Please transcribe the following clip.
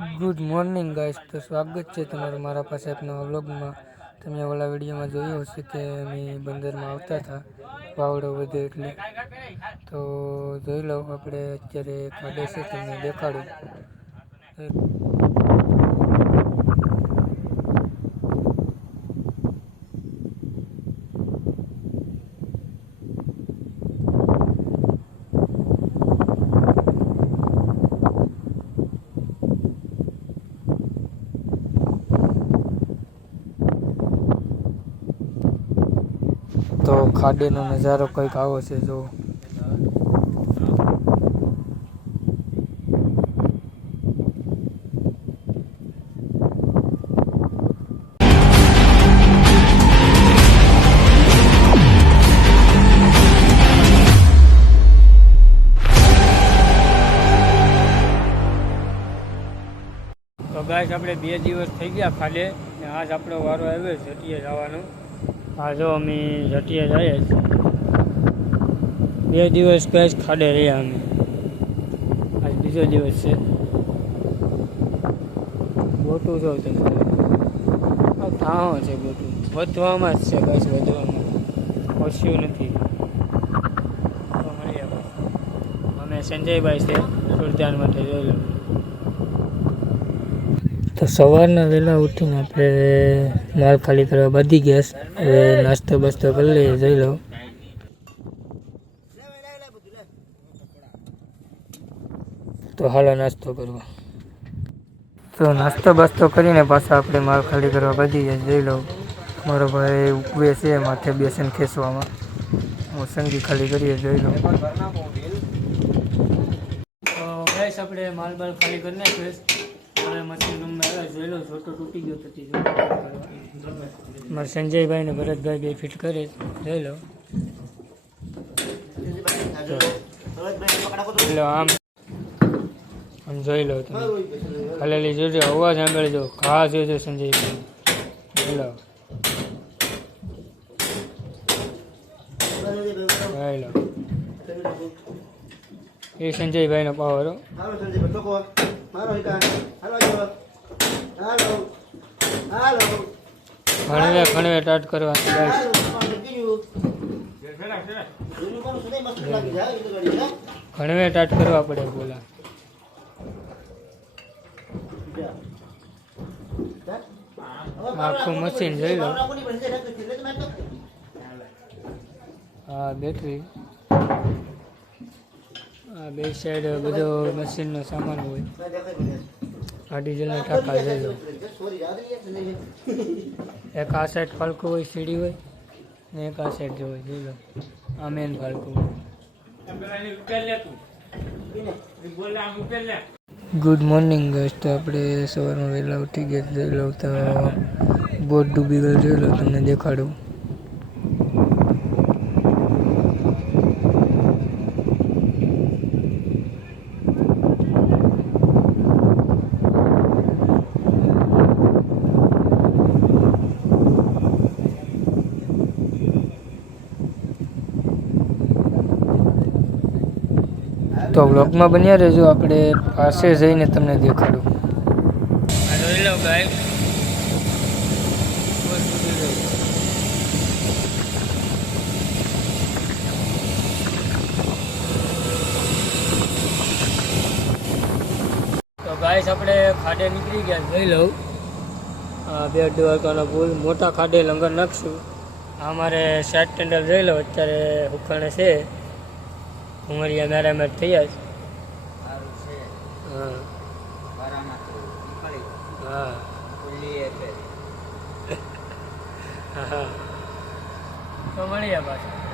Good morning guys તો સ્વાગત છે તમારું મારા પાસે આપના વ્લોગમાં તમે ઓલા વિડીયોમાં જોયું હશે કે અમે બંદરમાં આવતા હતા, વાવડો વધે એટલે. તો જોઈ લો આપણે અત્યારે કાઢે છે તમને દેખાડું. તો ખાડીનો નજારો કંઈક આવો છે જો તો આપણે બે દિવસ થઈ ગયા ખાડે ને આજ આપણો વારો આવ્યો છે જટીએ જવાનો. હા, જો અમે જટીએ જઈએ બે દિવસ ગાઈસ ખાડે રહ્યા અમે. આજ બીજો દિવસ છે. બોટું જો તમે ઠાણો છે બોટું. વધવામાં જ છે ગાઈસ વધવામાં. ઓછું નથી. અમે સંજયભાઈ છે સુરધાન માટે જોઈ તો સવારના વહેલા ઉઠીને આપણે માલ ખાલી કરવા બધી હવે નાસ્તો બાસ્તો કરી લઈએ, જઈ લો. તો હાલો નાસ્તો કરવો. તો નાસ્તો બાસ્તો કરીને પાછા આપણે માલ ખાલી કરવા બધી ગયા જઈ લો. મારો ભાઈ ઉપવે છે માથે બેસન ખેંચવામાં. હું સંગી ખાલી કરીએ, જોઈ લો. આપણે માલ બાલ ખાલી કરી નાખ્યો મારા સંજયભાઈ ને ભરતભાઈ બે ફિટ કરે જોઈ લો. લો આમ. આમ જોઈ લો તમે. ખાલેલી જોજો, અવાજ સાંભળજો. ઘા જોજો સંજયભાઈ. જોઈ લો. જોઈ લો. એ સંજયભાઈ નો પાવર હો. ઘણવે ઘણવે ટાટ કરવા હે ઘણવે ટાટ કરવા પડે બોલા આખું મશીન જોઈ લો આ બેટરી બે સાઈડ બધો મશીનનો સામાન હોય. આ ડીઝલના ટાંકા જોઈ લો એક આ સાઈડ ફાલકું હોય, સીડી હોય, ને એક આ સાઈડ હોય જોઈ લો. આ મેન ફાલકું ગુડ મોર્નિંગ તો આપણે સવારમાં વહેલા ઉઠી ગયા જોઈ લો તો બોટ ડૂબી ગયો જોઈ લો તમને દેખાડું. તો બ્લોગમાં બન્યા રહેજો, આપણે પાસે જઈને તમને દેખાડું. જોઈ લો ભાઈ તો ગાઈસ આપણે ખાડે નીકળી ગયા, જોઈ લઉં. બે દ્વારકાનો પુલ, મોટા ખાડે લંગર નાખશું. અમારે સાત ટેન્ડર જોઈ લો, અત્યારે હુકાણે છે. ઉમરિયા મેરામેટ થયા છે. હા. હા. હા હા. તો મળીએ પાછા.